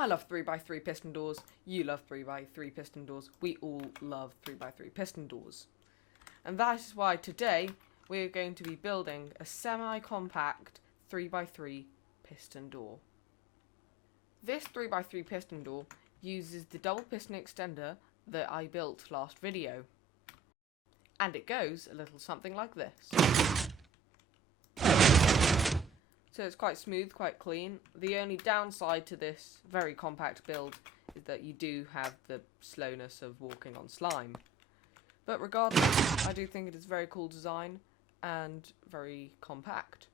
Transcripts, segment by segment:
I love 3x3 piston doors, you love 3x3 piston doors, we all love 3x3 piston doors. And that is why today we're going to be building a semi-compact 3x3 piston door. This 3x3 piston door uses the double piston extender that I built last video. And it goes a little something like this. So it's quite smooth, quite clean. The only downside to this very compact build is that you do have the slowness of walking on slime. But regardless, I do think it is a very cool design and very compact.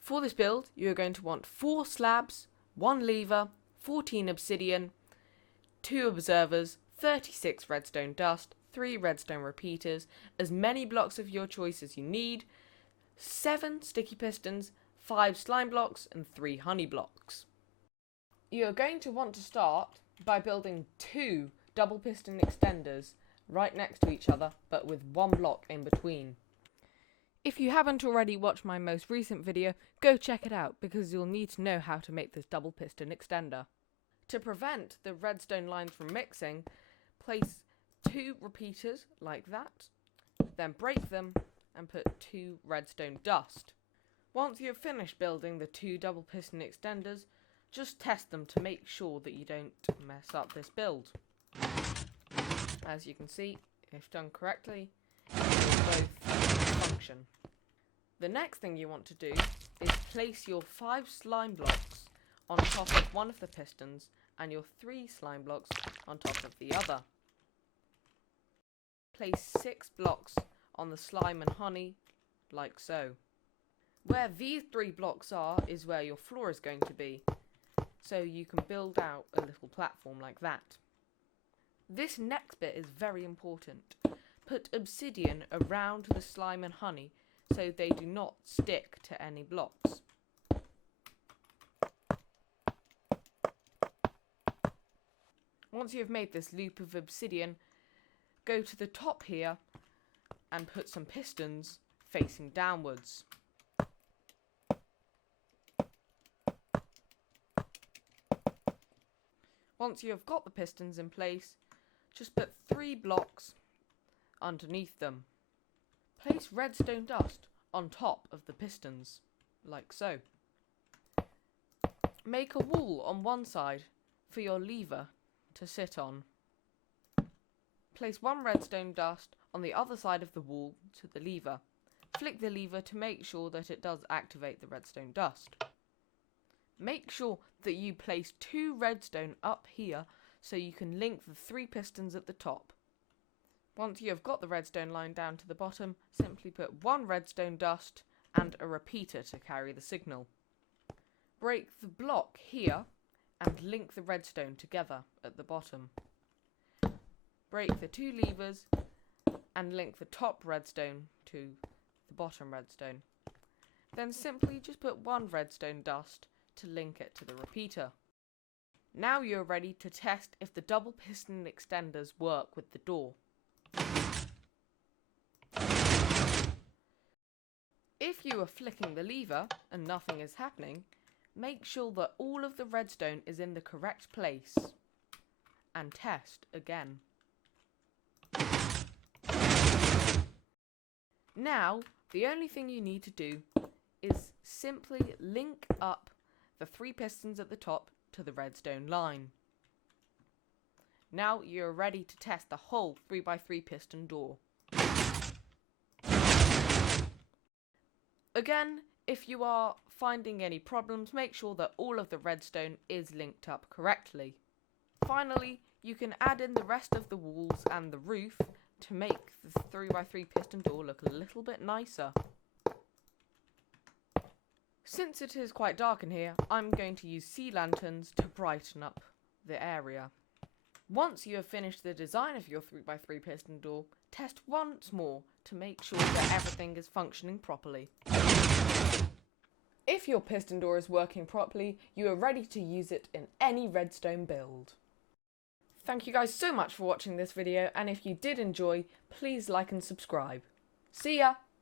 For this build, you're going to want 4 slabs, 1 lever, 14 obsidian, 2 observers, 36 redstone dust, 3 redstone repeaters, as many blocks of your choice as you need, 7 sticky pistons, 5 slime blocks, and 3 honey blocks. You're going to want to start by building 2 double piston extenders right next to each other, but with 1 block in between. If you haven't already watched my most recent video, go check it out because you'll need to know how to make this double piston extender. To prevent the redstone lines from mixing, place 2 repeaters like that, then break them and put 2 redstone dust. Once you have finished building the 2 double piston extenders, just test them to make sure that you don't mess up this build. As you can see, if done correctly, it will both function. The next thing you want to do is place your 5 slime blocks on top of one of the pistons and your 3 slime blocks on top of the other. Place 6 blocks on the slime and honey, like so. Where these 3 blocks are is where your floor is going to be, so you can build out a little platform like that. This next bit is very important. Put obsidian around the slime and honey so they do not stick to any blocks. Once you have made this loop of obsidian, go to the top here and put some pistons facing downwards. Once you have got the pistons in place, just put 3 blocks underneath them. Place redstone dust on top of the pistons, like so. Make a wall on one side for your lever to sit on. Place 1 redstone dust on the other side of the wall to the lever. Flick the lever to make sure that it does activate the redstone dust. Make sure that you place 2 redstone up here so you can link the 3 pistons at the top. Once you have got the redstone line down to the bottom, simply put 1 redstone dust and a repeater to carry the signal. Break the block here and link the redstone together at the bottom. Break the 2 levers and link the top redstone to the bottom redstone. Then simply just put 1 redstone dust to link it to the repeater. Now you're ready to test if the double piston extenders work with the door. If you are flicking the lever and nothing is happening, make sure that all of the redstone is in the correct place and test again. Now, the only thing you need to do is simply link up the 3 pistons at the top to the redstone line. Now you're ready to test the whole 3x3 piston door. Again, if you are finding any problems, make sure that all of the redstone is linked up correctly. Finally, you can add in the rest of the walls and the roof to make the 3x3 piston door look a little bit nicer. Since it is quite dark in here, I'm going to use sea lanterns to brighten up the area. Once you have finished the design of your 3x3 piston door, test once more to make sure that everything is functioning properly. If your piston door is working properly, you are ready to use it in any redstone build. Thank you guys so much for watching this video, and if you did enjoy, please like and subscribe. See ya!